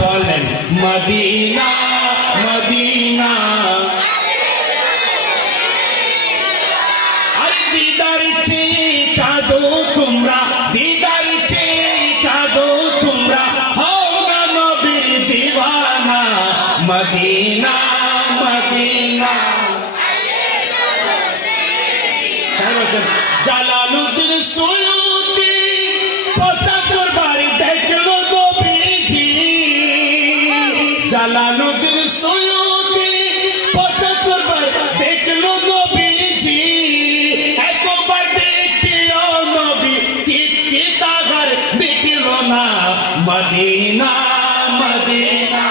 বলেন, Medina Medina. দিদার চেয়ে তোমরা, দিদার চেয়ে তোমরা। হও না নবীর মদিনা মদিনা। জালালুদ্দিন সুয়ুতি পঁচাত্তর জালালুদ্দিন সুয়ুতি পঁচাত্তর বাড়ি দেখল নবীজি। একবার দেখিও নবী কি তাগার দেখিল না? Medina Medina.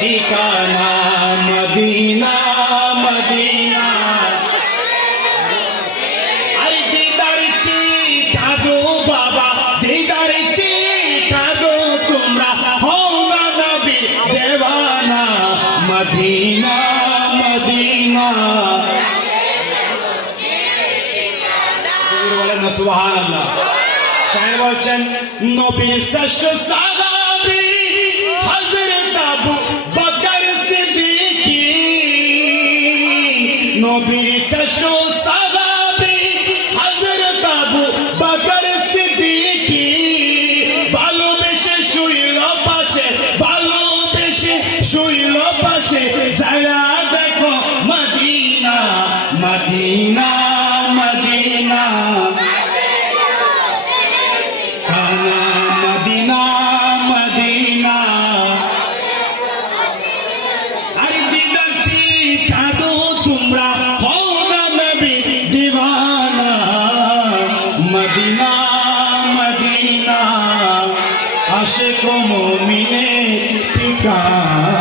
ঠিকানা মদিনা মদিনা। Medina Medina. বলেন না সুবহানাল্লাহ। সাহেব বলছেন নবীর শ্রেষ্ঠ সাহাবী হযরত আবু সাহাবী মদিনা মদিনা আশিক মুমিনের ঠিকানা